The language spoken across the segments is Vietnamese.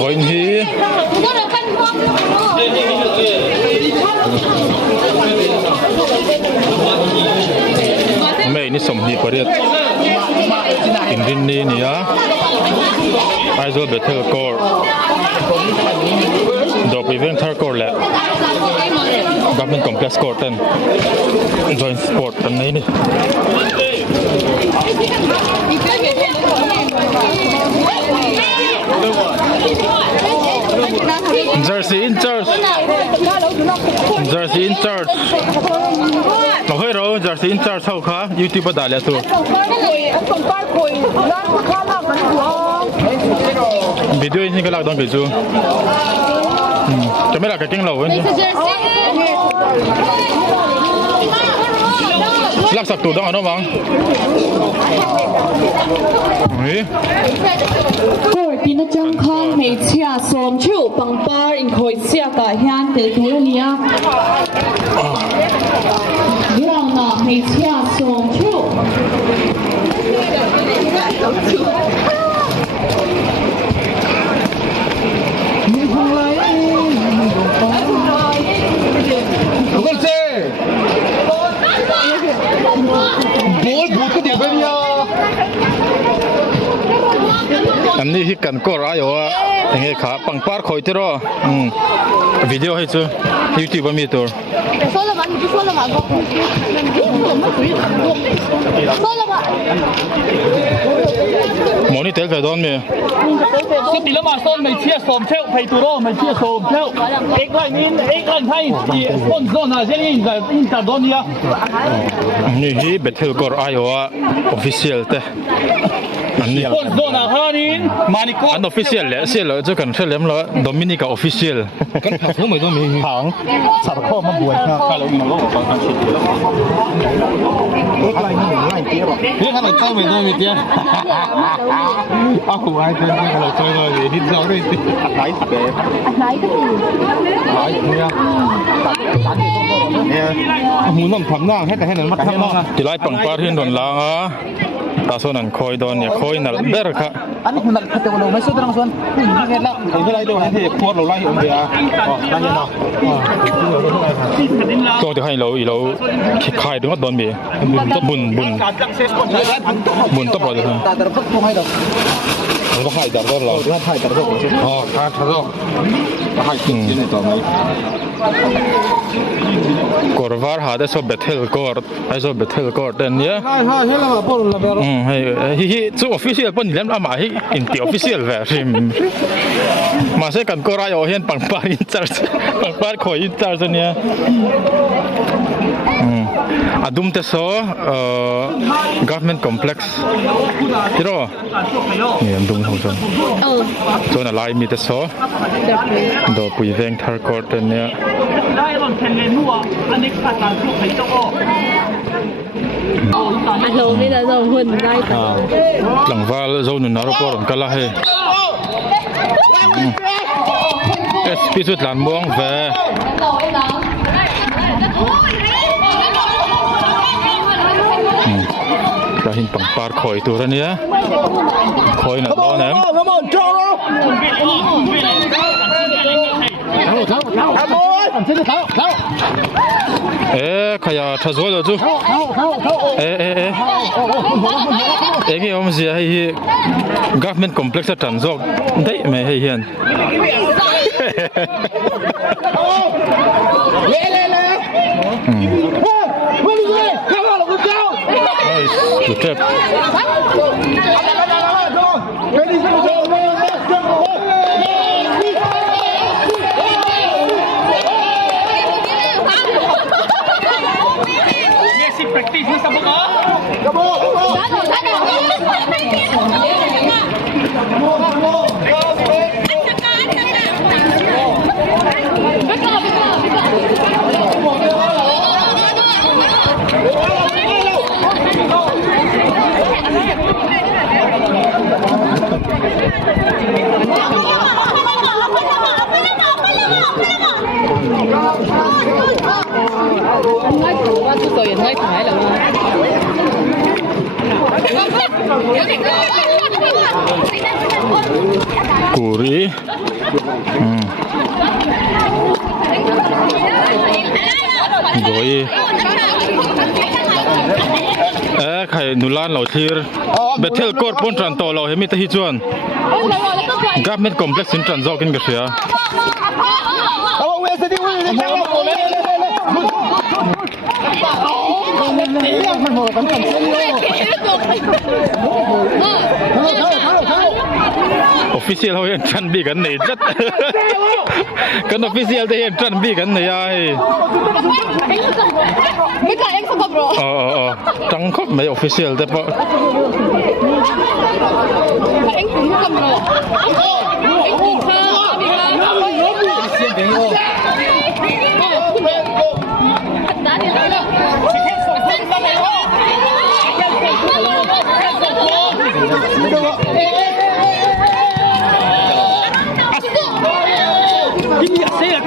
Gọi hi mẹ ni sầm hi pariat Indian ni ni ya ai zo better core do prevent her core le government complex core ten joint sport tan này ni Jersey in charge Jersey in charge nó hơi rồi Jersey in charge sau khá YouTube đã lại rồi video ini cái lạc đang cái chú cho mấy là cái tiếng lẩu ấy lạc sạc tủ đang ở đâu bằng Cô tin nó chẳng khăn mấy chia xóm chịu bằng bar in khối chia cả hiền từ thế này á. Rằng là mấy chia xóm chịu. anh đi hít cần có ai ở nghe khá bằng par khơi thế rồi video hay chưa YouTube mi tour món này tới cái đó mẹ cái gì mà son mày chia sòm theo thầy tụi đó mày chia sòm theo cái này nín cái này hay thì con son là cái gì là cả đó nháนี่ฮีเบ็ดเทลก็ไอ้หัว official แต่อันนี้ con son là hơn nín mà đi con อัน official เลยเสียเลยจะกันเฉลี่ยแล้ว Dominica official กันผักทั้งหมดต้องมีผังสับข้อมาบวชครับข้าเราอยู่ในโลกของการชิดอะไรนี่หนึ่งไล่เตี้ยบอกนี่ข้าเราเจ้าไม่ต้องมีเตี้ยเอาหัวไอ้เตี้ยข้าเราเจ้าเลยที่เราได้ไหลเก๋ไหลก็ดีไหลเนี่ยเนี่ยหมูน้ำทำหน้าให้แต่ให้นั้นมัดทำหน้า ที่ไล่ปังปาที่โดนล้างอ่ะตาส่วนนั้นคอยโดนเนี่ยคอยนั่นเด้อค่ะ อันนี้คุณนักขัดตัวเราไม่สู้ตัวเราส่วนนี่เห็นแล้วเห็นอะไรดูให้ที่พวกเราไล่องเดียอ๋อนั่นยังเนาะตัวที่ให้เราอีเราขายถึงว่าโดนมีบุญต้องปล่อยเลย ตาแต่เราต้องให้เราเราให้แต่เราเราให้แต่เราอ๋อถ้าเราให้กินในตัวนี้กอร์วาร์หาได้สอบเบทเทลกอร์ไอ้สอบเบทเทลกอร์เดี๋ยวนี้ให้เราปนเราให้สู้ออฟฟิเชียลปนเล่นอามาให้อินตี้ออฟฟิเชียลเวอร์ชิมมาเสกันก็รายเอาเห็นปังปาอินจัร์ปังปาคอยอินจัร์เนี่ยอดุมเตโซgovernment complex ที่รอนี่อดุมของฉันส่วนอะไรมีเตโซดอกปุยเวงทาร์กอร์เนี่ย ได้ลองแข่งเล่นหัวอันนี้ขาดการช่วยให้เจ้าอารมณ์นี่เราจะหุ่นได้ต่อหลังว่าเราหนุนนารปอร์กันละเฮพิสุดหลานม่วงแฝเราเห็นปังปาร์คอยตัวนี้คอยหนักตัวนั้นขยะทัศน์เลยจูงี้ผมจะให้ government complex จันทร์ได้ไหมให้เห็นสุดเจ็บpractice ni sabuk ah. Kamu. Curi rồi khai nụ lan lẩu thir betel cột pon tràn to lẩu hemi ta hi chuan government complex in tràn zau kin ka sia official ho hian tran bi kan nei chat kan official te hian tran bi kan nei aiไม่กล้าเอ็กซ์กับโร จังครบไม่ official แต่พอ เอ็กซ์กับโรเอ็กซ์ค่ะ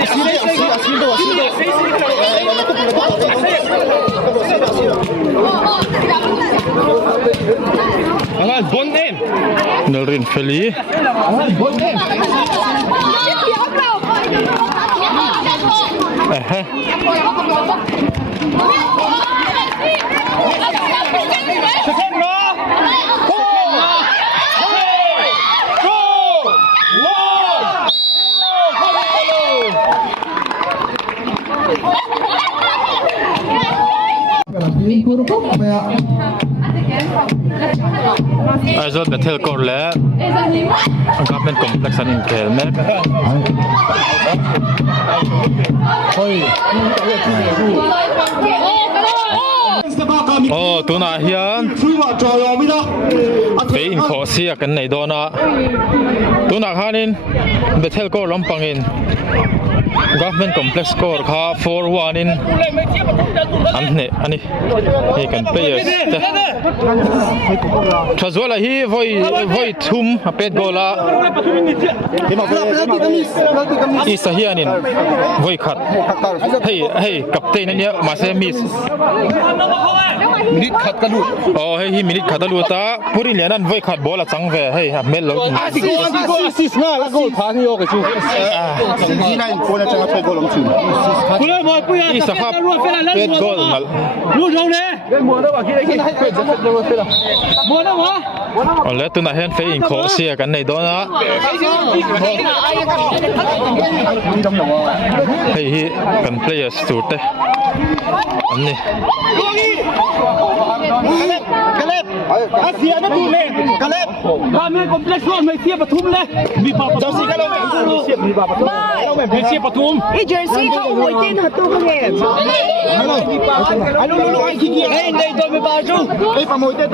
มีNalrin Feli Azot betel kor le government complex an in kel mek tuna hian fe in kho sia kan nei dona tuna khanin betel kor lampangin government complex kor kha 4-1 in anne ani he kan players Chazwala hi voi thum pet gola isa hianin voi khat hey captain ania ma se miss minute khat ka lut hi minute khat lu ta puri lianan voi khat bola changve hey mel lo assist na la goal pha ni yo ka chu ni nai ko na changa pe goal long chu isa kha pet goal ngal lu rong le mo da ba ki le ki mo da mo ole tu na hen fe in kho sia kan nei dona hi kan players tu te anni Kaleb Asia na tu le Kaleb kami kompleks lo mai sia pathum le mi pa pathum si kalo mai sia mi pa pathum mai sia pathum I jersey ka umoy din hato ka ngem. Ano lu ai ki ai dai to mi pa chu ai pa moi te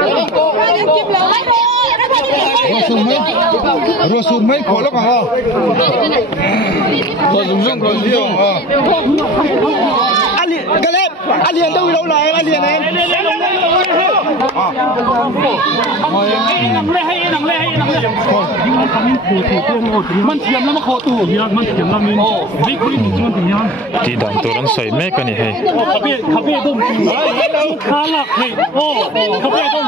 Rosun mai ko lo ka ha ko zum ko liyo Ali Kaleb alien đâu đâu lại alien này nằm lêมันเทียมแล้วมาโคตูมันเทียมแล้วมีวิ่งวิ่งจนถึงยัง ti dan to ran soi me kan ni he ขับเบี้ยต้มขาหลักเลยโอ้ขับเบี้ยต้ม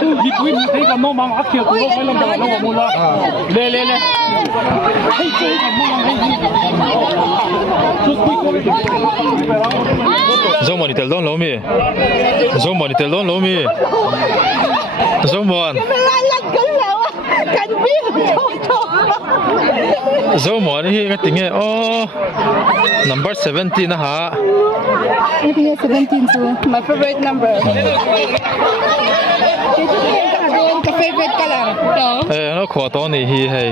ตู้ยิบวิ่งให้กับน้องมังอักเขียวตัวไปลงจากน้องมูลละเล่ให้เจอกับน้องมังให้ชุดคุยคุย Zomon itel don lo mi Zomon มันลัดกันแล้วอ่ะกันวิ่งโชว์ Zomon hi ka tinge number 70 na ha I think it's 17 so my favorite number. Ka favorite ka lang. no kho to ni hi hey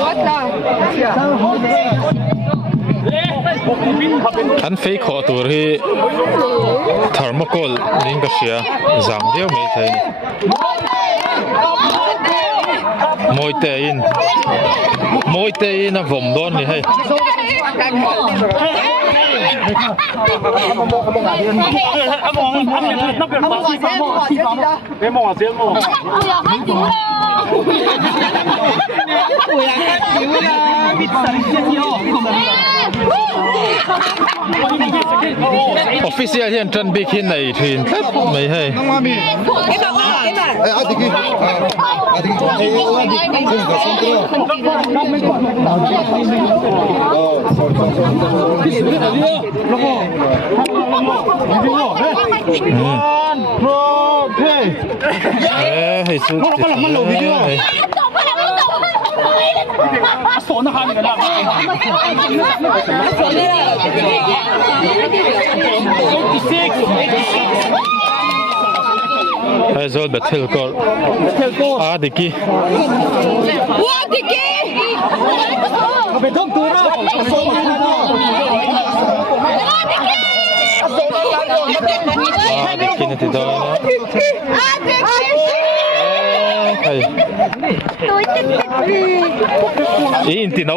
What la? an fei kho tur hi thermocol ning ka sia zang deu me thai moi te in a vom don ni hey Hãy subscribe cho kênh Ghiền Mì Gõ để không bỏ lỡ official ที่จันบิคินในทีนไม่ให้ ให้สุด手那还那个那。ให้สุดแบบเทลกอร์อาดิกี้ไปทุ่มตัวเรากินติดต่อนะอินตินา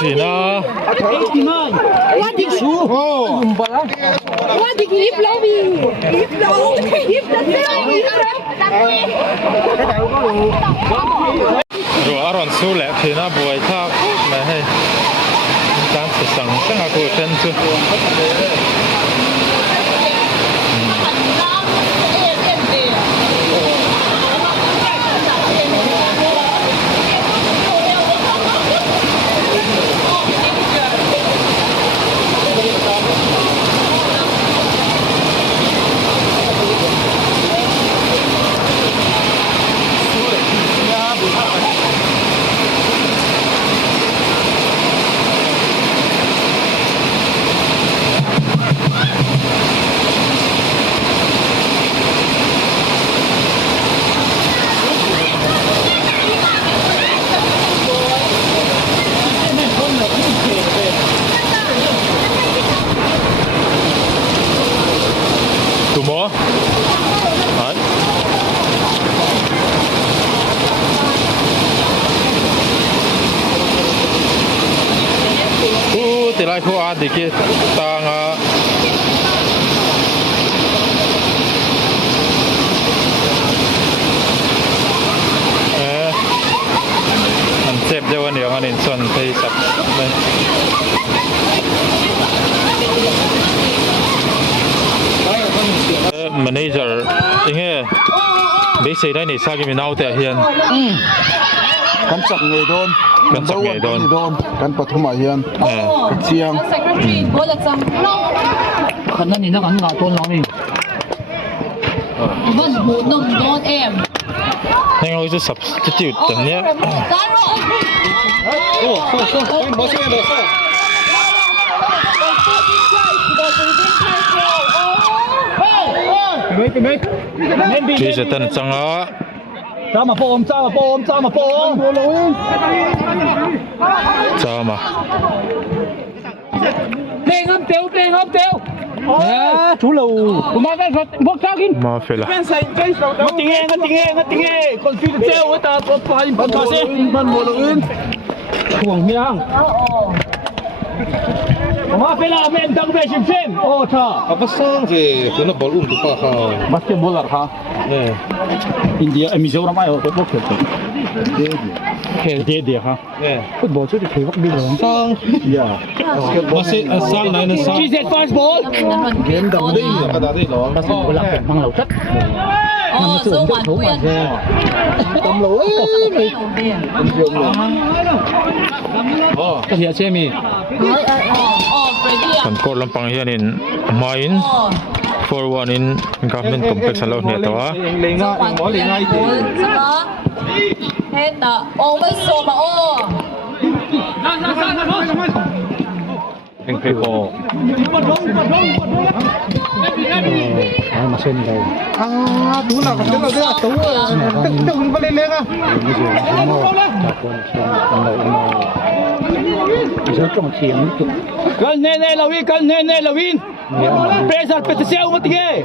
จีน่ารัวอารอนสู้แหละจีน่าบวยทักไม่ให้การศึกษาตั้งแต่กูเช่นชื่อติไลผู้อาดิกิตางอันเจ็บเดี๋ยววันเดียวอันนี้ส่วนที่สับเลยมันนี่จะยังไงเบสได้นี่ซากิมินเอาแต่เฮียนกันจับเงยโดนกันปฐมอาเฮียนเชียง可能你那个很多老命。问我弄多 M。那个是 substitute 等下。这是等张啊。揸嘛波，揸嘛波，揸嘛波，揸嘛。掟啱掉，掟啱掉。啊，土路，我買翻冇揸緊。冇飛啦。我頂嘅，คนฟีดเจ้าไว้ตาตัวไปบันมาสิบันโมลอื่นห่วงเมียงมาเวลาเมนดังเบชิมเช่นโอ้ท่า apa sang je kena bol tu pa ha basket bola ha India mizo orang ayo football dia ha football tu dia kewak dia sang ya masih sang lain sang she said fast ball game dah ada ni ada lo basket bola mang lau chất哦，所以玩不一样。咁老哦，個條車面。kan ko lampang hian in main for one in government complex alo ne to a hết đã ô với số mà ô anh phải có mà xem đây tú nào cái nào đấy tú từng lên lên à Cần nè Lawin, cần nè Lawin. Presa petisel mo tige.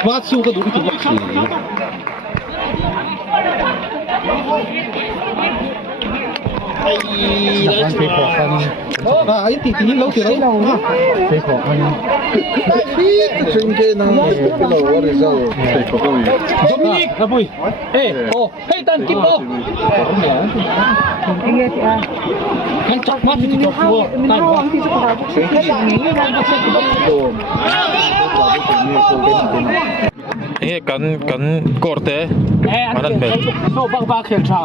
Smart su ka duri tu bakshi. Ay, titingin lang sila. Singke ng Palawan Rizal. Dominic, Raboy. Hey, oh, hey, tan keep oh. Kan chak ma ti ko ko. Ini kan korte mana bet So bak khel cha.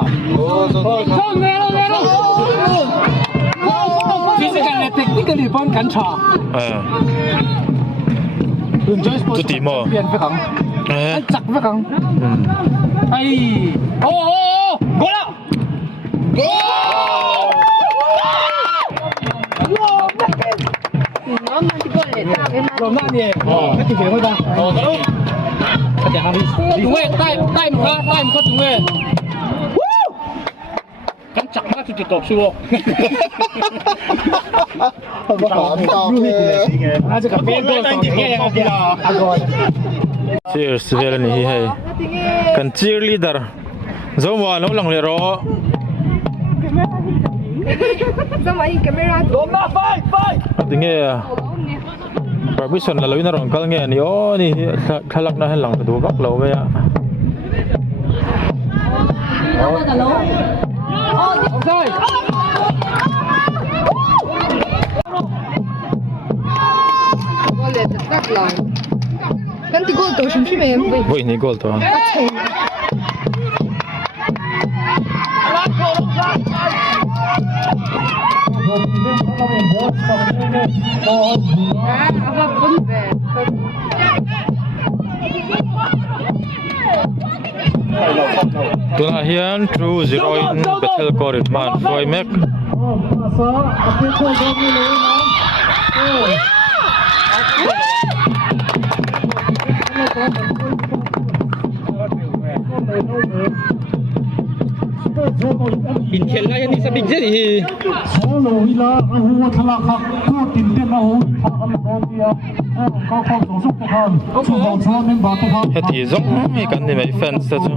Physically technically pon kan cha. Chút tí mò. Anh chặt với không? Ai. Ô, go nào. Rồi nó đi. Cái gì vậy ba? Cái gì đi? Đúng rồi, tay một cái đúng rồi. Cắn chặt nó thì tụt xuống. Cheers về lên hi hay kan cheerleader zo mo lo lang le ro tinge permission la lawina ron kal nge ni o ni khalak na helang du bak lo we ya Quanti gol to schon schme? voi ni gol to tuna hian 2-0 in Bethel Corit man foi mek In khel lai ni sa big je hi. Solo ila ahu thala kha ko tin te na hu tha kan ko dia ko ko so su ko han su ho so men ba to ha heti zong mi kan ni mai fans ta chu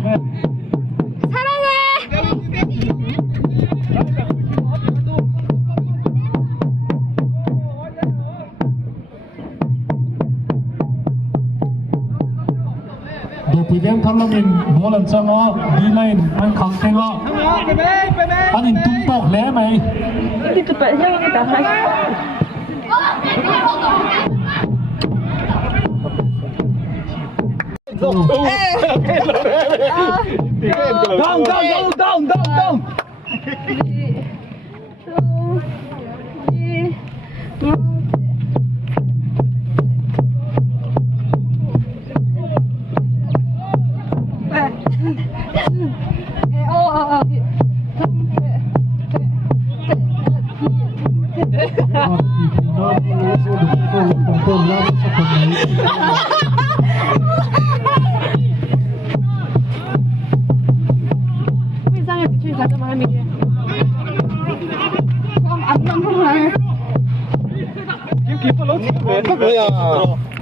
do piden parliament bolan changa di line an khang tenga an in tum tok le mai Down.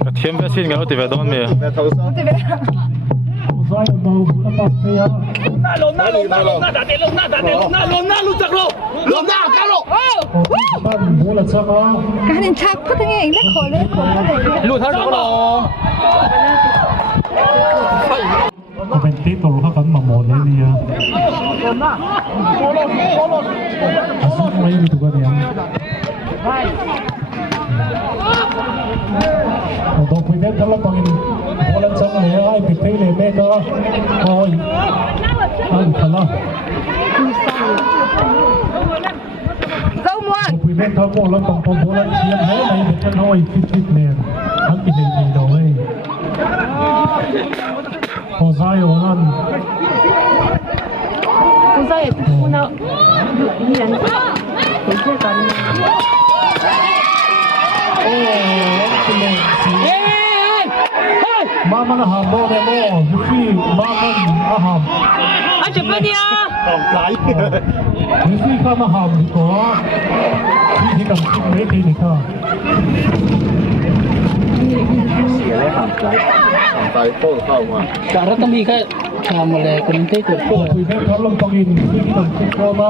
ka thiam ve sin ga ti ve don me Zai mo ta pe ya ban bolan changa Kanin chak ko tenge ing na khole Lu thar ko. ben te to ha kan ma mo le ni ya asu mai ni tu ga ya do piden kala pangin bolan changa le ai pe te le me ka oi an kala Pui men thao mo lo tong tong bolan chiam he mai be kan hoi fit ne han ki nei nei do ei o zai o nan Mama na ham bo de mo fi mama a ham Anh chụp cái nha. fi ka ma ham ni ko fi kam ki me ki ni ka ตายโป้เข้ามา Cara tadi kan sama le kunti tu. Pui men thao long pangin fi kam ki ko ma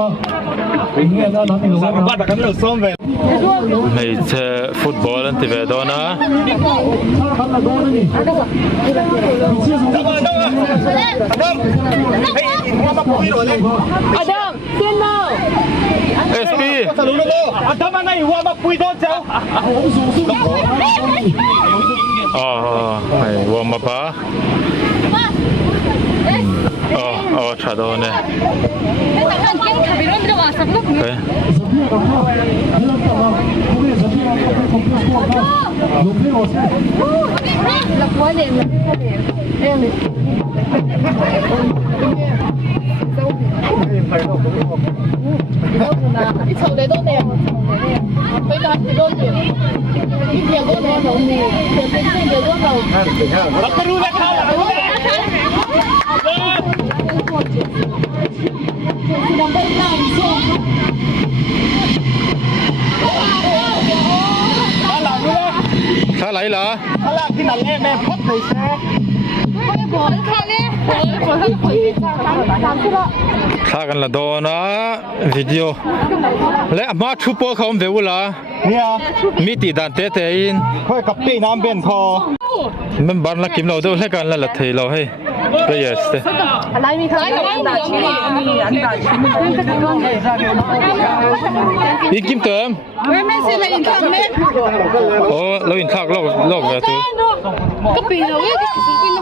ไม่ใช่ฟุตบอลที่เวดอนะ Adam, stand now. SP Adam mana iwa ma pui do chao. อ๋อไอ้วอร์มปะอ๋อชาโดเนี่ย Bilang 들어가서 뭐 เฮ้ย La cual It's all they don't have. They got the don't have. If you don't have only, they don't know. Baru dah kau. Number 9, so. ถ้าไหลเหรอ Alah kita leh pot dai se. 볼카네. ถ้ากันละโดนะวิดีโอและมาชูโปเขาเวลา Nia, มีตีดันเตะเตอิน koi kapi nam ben kho. มันบันละกิมเราด้วยให้กันละละเทเราให้ก็เยสเต Allow me to 안อีกกิมเติม Where is it in Thailand? โอ้เราอินทักโลกแบบตัว Kapi na we kasi sukin na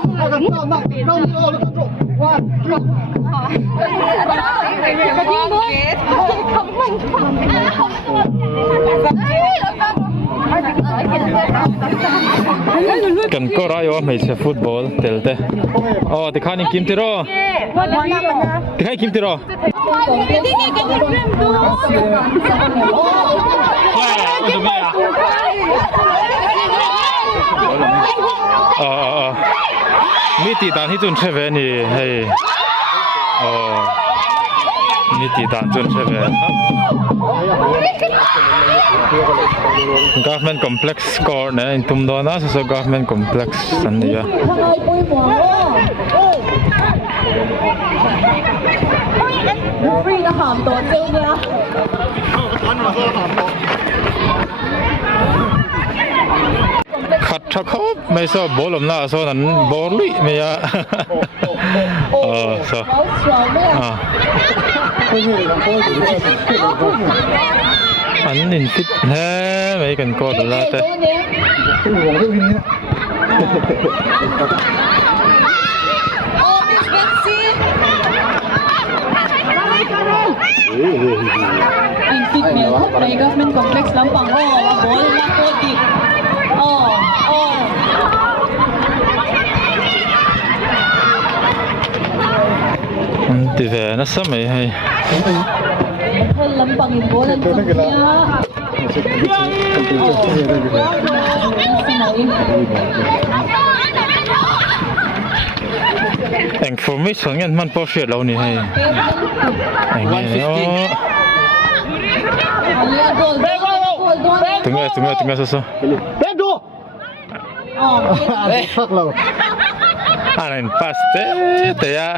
กันก็ร้ายว่าไม่ใช่ฟุตบอลเตลเตอ๋อที่ข้านี่กิมติโร่ที่ข้ากิมติโร่อ๋อมีตีดันที่จุนเชเวนี่ให้อ๋อมีตีดันจุนเชเวgovernment complex score นะอินทุมโดนะสุด government complex สันนิยาขัดชักเขาไม่ชอบบอลมน่าโซนั้นบอลลุยไม่ยะโซอันนี้ฟิตแฮ่ไม่กันก็ดูแลแต่Infit niya. May government complex lang pang. Ball na po deep. Di về nó sắp mấy hay Hơn lắm bằng in ball ang niya. information yan man po share lâu ni hay anh nghe tunggu susu Bedo. Fuck lo. anin paste te ya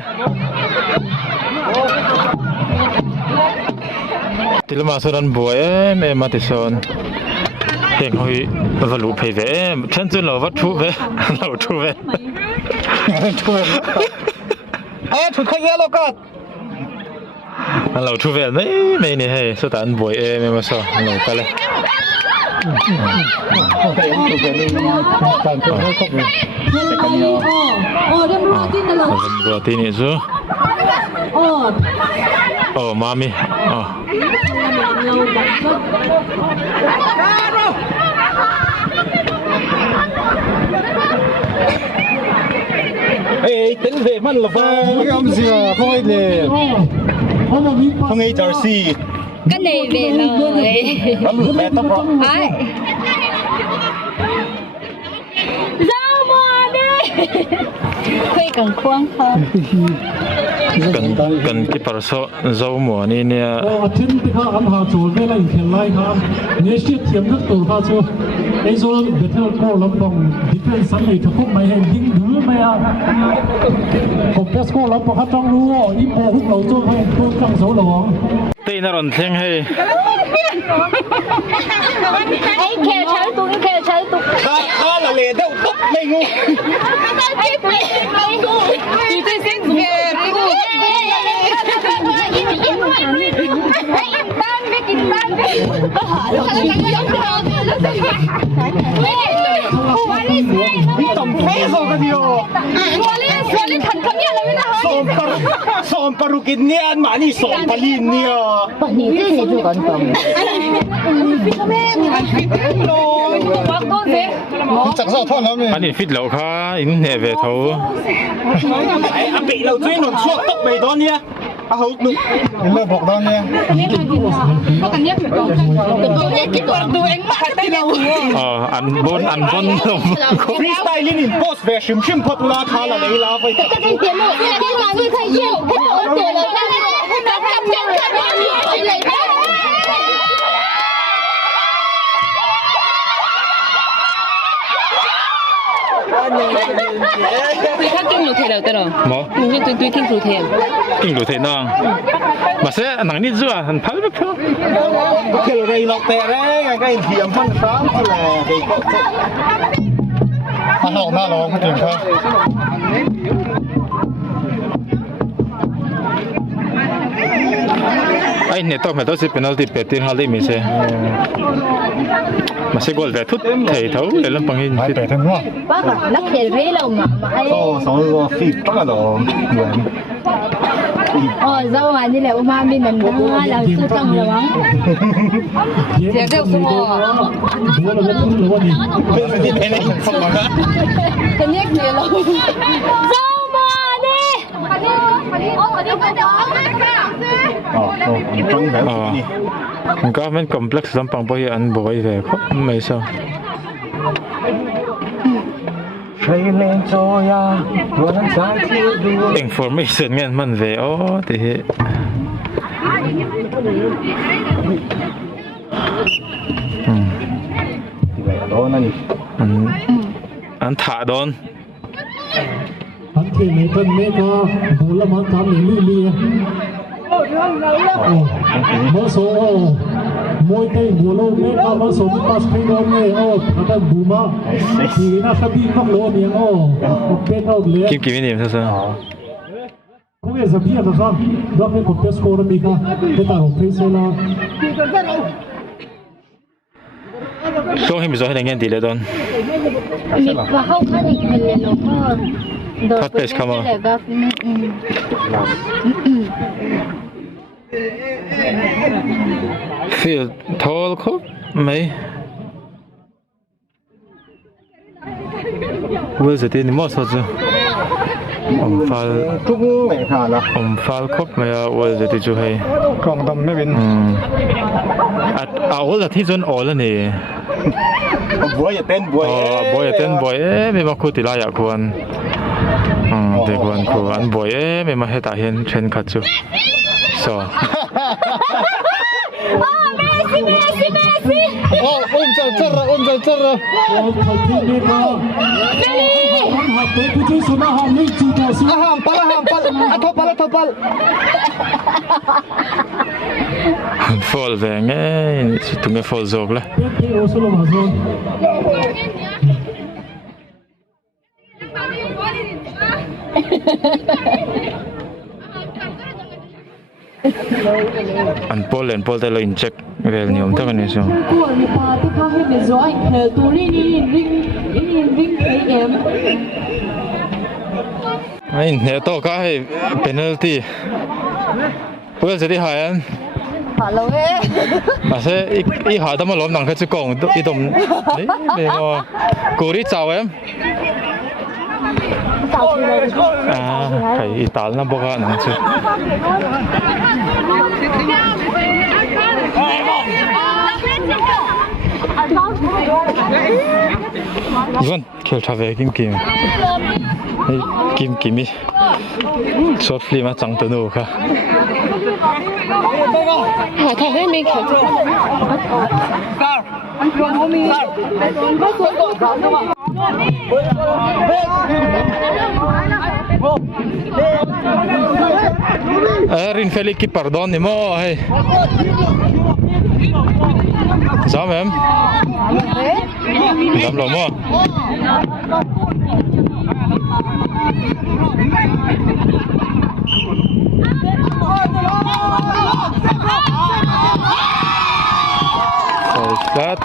til masuran boy me matison heng hoi valu phei ve chen chun lo va thu ve lo thu ve Ai thu khai lo ka. lo thu ve me ni hay so tan boy me ma so lo ka le Dan rutin na lang. Buat ini so. Oh, mami. Oh. Tính về man là vâng. Cái gì à? Không ai để. Không ai jersey. Cái này về rồi. Lắm lụt mẹ tóc rồi. Ai? Ra mà đi. 可以更宽哈。กันที่ปรสเจ้าหมัวนี่เนี่ย อาทิตย์ที่ข้าอันหาโจทย์ได้เลยเขียนไล่ครับเนี่ยเชื่อเทียมนักตัวข้าชัวไอ้โซนเบทเทิลก็ลำบากดิเฟนส์สันเลยถ้าพวกไม่เห็นยิงดูไม่อ่ะผมเพสโก้ลำบากเขาต้องรู้ว่าอีโมพวกเราจ้องให้พวกจังโซ่หลวง ตีนรนเท่งให้ 哎，开成都，你开成都。他了脸都没我。你最辛苦的。你怎么飞走个的哟？送巴鲁给年嘛，你送巴林呢？不，你这些就敢动。你整啥套了没？ อันนี้ฟิตแล้วค่ะอินเนี่ยเวทเขา 哎，阿北老追弄错都没到呢，阿好弄，你没跑到呢？ อันบนลง freestyle 你 boss 呗，什么跑不拉卡了，没拉回。对他更露天了，对了。 หมอ 对更露天。 กิ่งดูเทนองมาเสียหนังนี่จ้ะหันพัดไปเถอะ cái này lọc tè đấy, cái thiềm phân sáng là cái phân hậu na nó cái thiềm phân. ไอ้เนี่ยต้องมาต้องสิเป็นอะไรที่เป็นที่ฮาร์ลีมิเซ่มาเสียกอลแต่ทุกเทเท่าเลยลำพังหิน Phải bẻ thân hoa. 爸爸，那开热了嘛？哎。 Sáu cái phi bắt đầu người. 哦，早晚你来我妈咪能够来做账了吗？姐这是我。 หัวเราต้องรู้ว่านี่ Cái bên này không có nữa. 肯定可以了。早晚的。 Trong cái อ๋อมันก็มันคอมเพล็กซ์ลำพังพอเห็นอันบ่อยเลยครับไม่ใช่ Thấy lên cho ya, vừa nắng trái thiếu đua. information เงี้ยมันเวอที่Đó là gì? อันถาโดน อันเทในต้นเมฆก็บุลมาทำอย่างนี้เลยมาโซ่มวยเตะบุลเมฆมาโซ่ปัสเทนองเนี่ยโอ้ถ้าบูมาทีน่าสบีต้องโลเนี่ยโอ้เป็นเอาเลย กี่วินิมซะ กูเอสบีอ่ะครับเราเป็นคนเพสโคร์มีค่ะเป็นตาของเพสโล ช่วงที่มีโซ่ให้ได้เงินดีเลยโดน 你不好看的看了的话， ทัดเพจเข้ามา ฟีลทอลครับไหมเวอร์สตีนี่มอสจ้ะผมฟัง Trung mẹ khả là ผมฟังครับไม่เอาเวอร์สตีจูให้ còn tầm mấy bên. เอาละที่จนอ่อนแล้วนี่ Bữa giờ tên bữa. บ่อยเต้นบ่อยไม่มาคุยติลายอ่ะควรเด็กวันควรบ่อยไม่มาให้ตาเห็นเทรนขัดจูso Ôm chặt chặt rồi, ôm chặt chặt rồi. เขาที่เมฆหักเตะผู้ช่วยสมาหาไม่จูตัวสิ Hampal, hampal. Thopal. ฟอลแวงสุดตรงนี้ฟอลจบละ เป็นเทโอสโลมาโซน อันโปลแต่เราอินเช็คเวลนิยมเท่ากันนี่สิ ตัวนี่พาที่เขาให้เป็นร้อยเธอตัวนี้วิ่งเอ็ม ไอ้เนี่ยโตก็ให้เป็นเรื่องที่เพื่อนจะได้หายอัน 好了喂。 อาเซ่อีหาต้องมาล้มหนังแค่จะกงอีตรงนี่เดี๋ยวกูรีจ่าวเอ็มใครอีตาลน่ะบอกว่าหนังชื่ออีวันเขียวชาเวกิม kim mi short film chẳng tự nụ cả Hỏi thằng ấy mình kiểu Rin Feliki pardon ni mo hey Sao em Dám lòng mo Start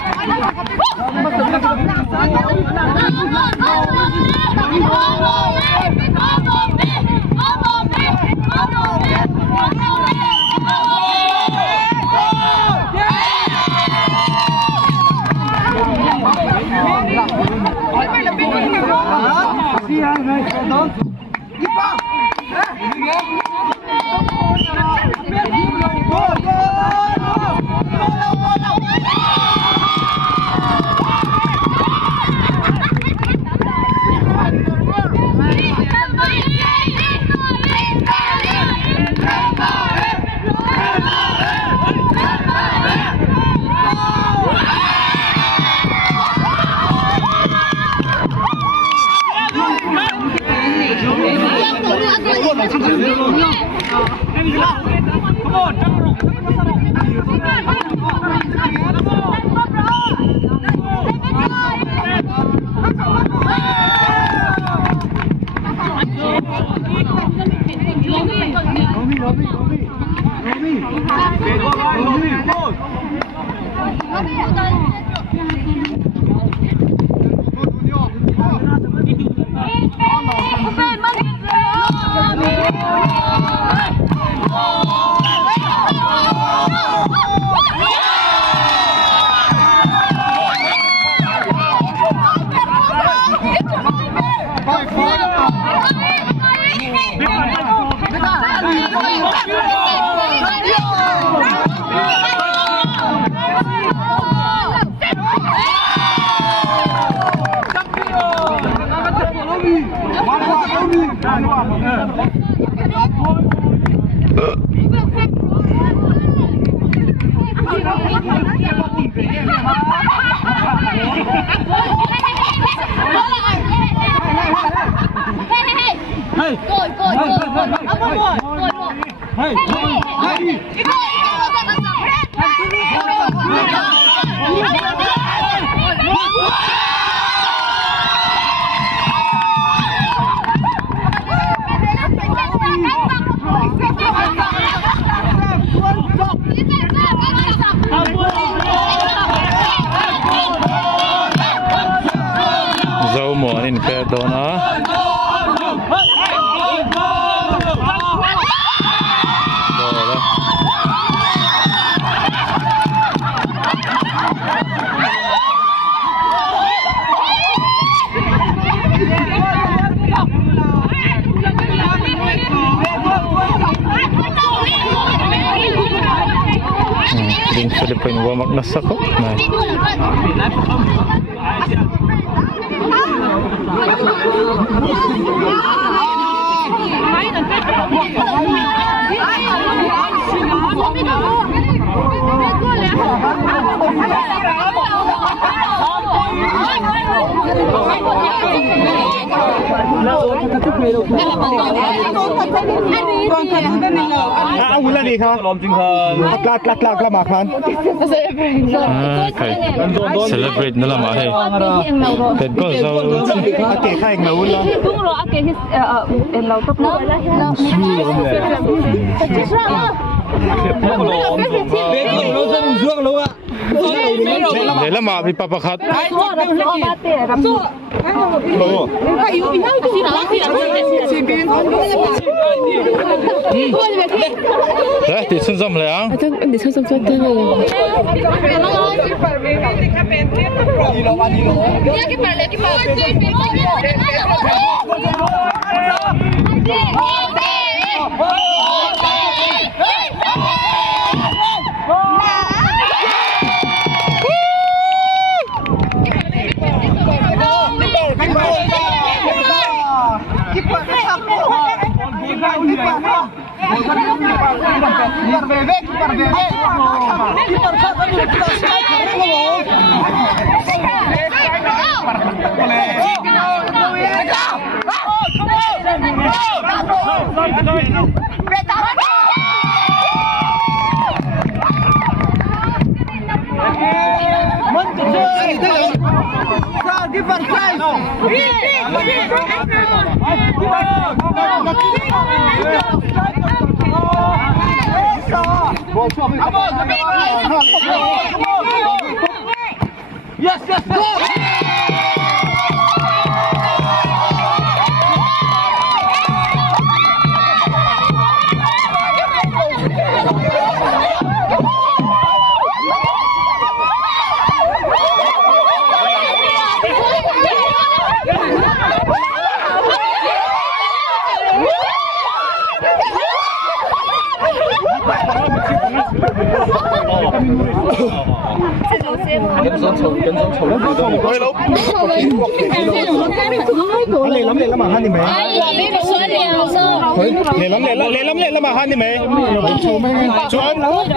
dâu mùa nên cái đó nó Rin Philippine wamak na sako na Ulan đi kha. Lak mà khan. Celebrate na lang ay. Ted ko so Ake khai ngầu ulan. Đúng rồi, cái em lâu tóc nó để làm mà bị papa khát đấy thì xuân dầm lại ăn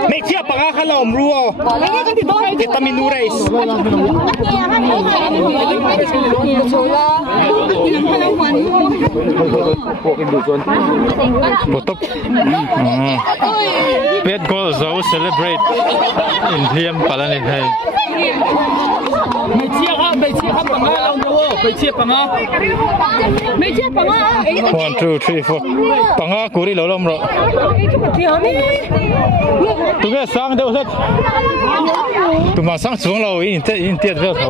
ไม่เทียบปากข้าลมรัวเกตามินูไรส์ Potop. Pet goals so celebrate in Thiam Palani hai. ไม่เทียบครับปากข้าลมรัวไม่เทียบปากข้า 1, 2, 3, 4. Panga kuri lo lom ro. Tu ge sang deu set. Tu ma sang chung lo in tiat vel tho.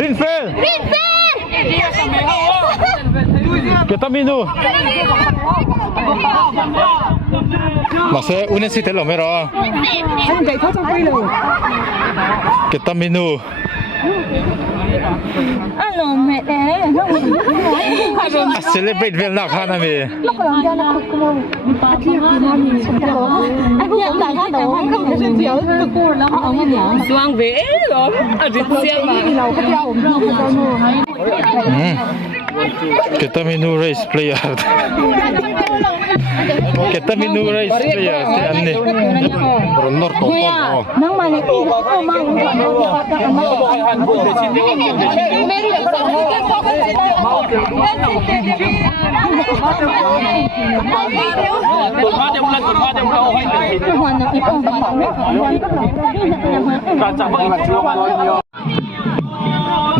Rin fel. Ketaminu. Mà sẽ unen si tel lo me ro. Ketaminu. Celebrate vel nak hana me. Doang về rồi, ở trên xe mà. Ketaminu race player. Ketaminu race player. Te anne. Ronor to.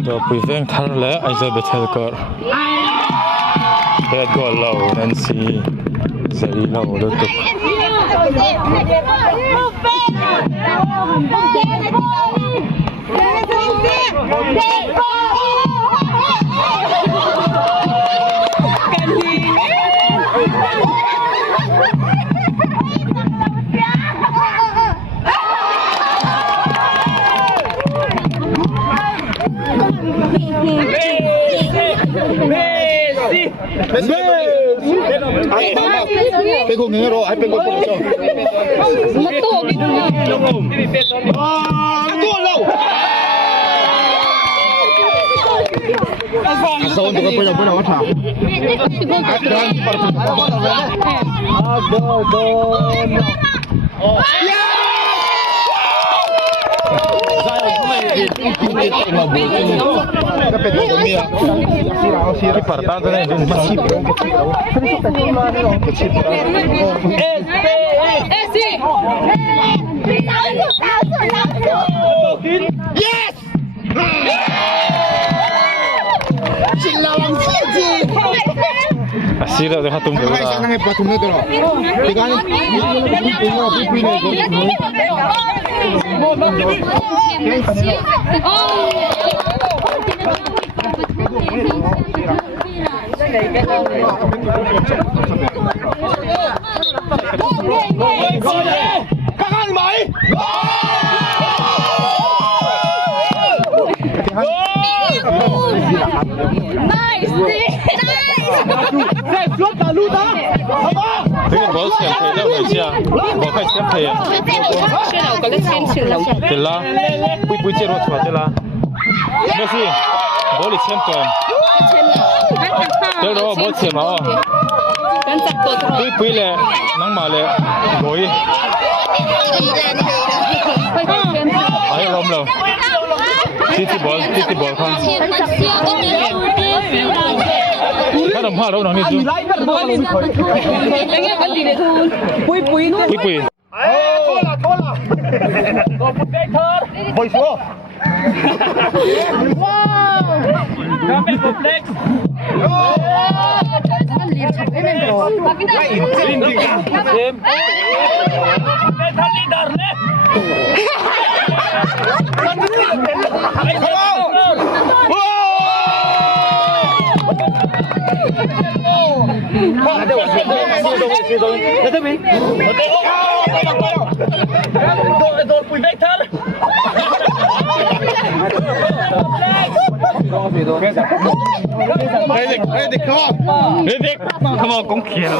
Rồi quý vị thân lẽ ai giờ bị theo cờ red goal low Nancy Zeri low được tục Pe con người rồi, ai pe con con cho. Sao untuk apa yang pernah awak? Partado na din Yes! Asira de hatum de Ay, sana ngai patum ne dero. Tigani. Kakan mai. Nice. Nice. Suốt cả lũ đó. Thế cái ball xem thấy đâu này chưa? Ball phải xem thấy. Cái nào có lên xem chừng nào. Thế là bui chơi rồi mà thế là. Messi, ball đi xem tuần. Thế đó ball xem mà. Kan sắp tuột rồi. Bui lệ, nắng mà lệ, gối. Ai lom đâu. Titi ball không. Các đồng hoa đâu nào đi chứ? Cái nghe vấn gì để thu. Bui. Thôi là. Bồi xuống. Come on, con kia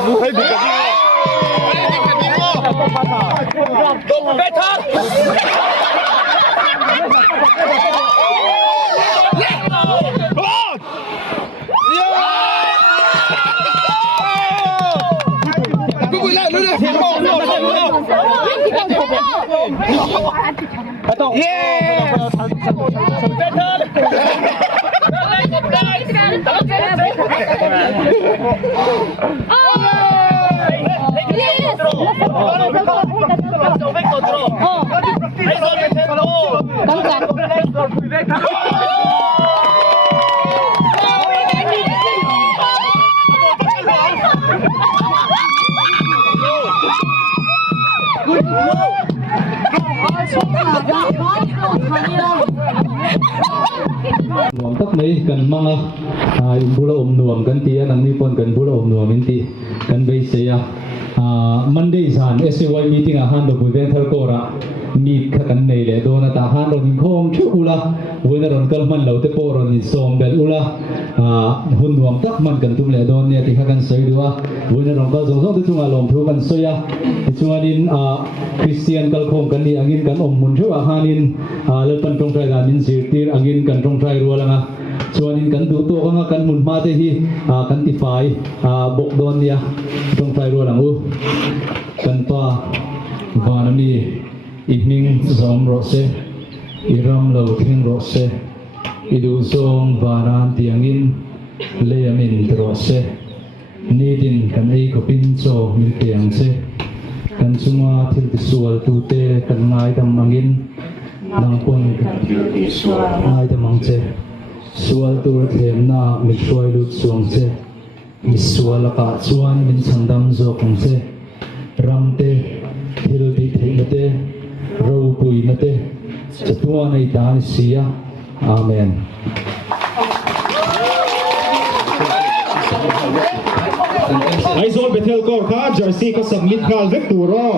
Nuam tak mai kan manga bula nuam kan tia nang ni pon kan bula nuam inti kan bei seya Monday san SY meeting a han do buven thar kora meet kha kan nei le do na ta han ro ning khom thu ula wena ron kal man lo te po ron ni som bel ula hun nuam tak man kan tum le don ne ti kha kan soi duwa wena ron kal jong jong tu chunga lom thu kan soya chuanin Christian kal khom kan ni angin kan om mun thu a hanin le pan tong trai ga min sir tir angin kan tong trai ro langa chuanin kan du to ka kan mun ma te hi kan ti fai bok don nia tong trai ro lang u kan pa vanami evening zom ro se iram lo thing ro se idu song varan tiangin leamin ro se nidin kan ei ko pin cho mi tiang se kan sunga thil ti sual tu te kan ngai dam mangin nang pon ngai dam mang che sual tu them na mi troi lu chuang che mi sual ka chuan min chandam zo kong se ram te thil ti thei na te ro pui na te chatua nei dan sia amen. Ai zon Bethel ko kha jersey ko submit ngal vek tu ro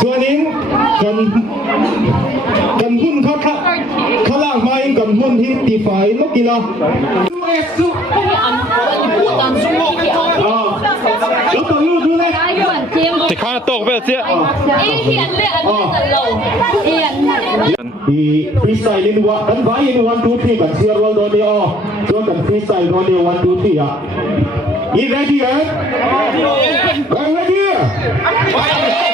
chuanin kan hun kha khala mai kan hun hi ti fai lo kila lo to lu du le ti kha tok ve tia i freestyle in wa kan vai in 1 2 3 kan share wal do dio so kan freestyle do dio 1 2 3 ya you ready, eh? Ready?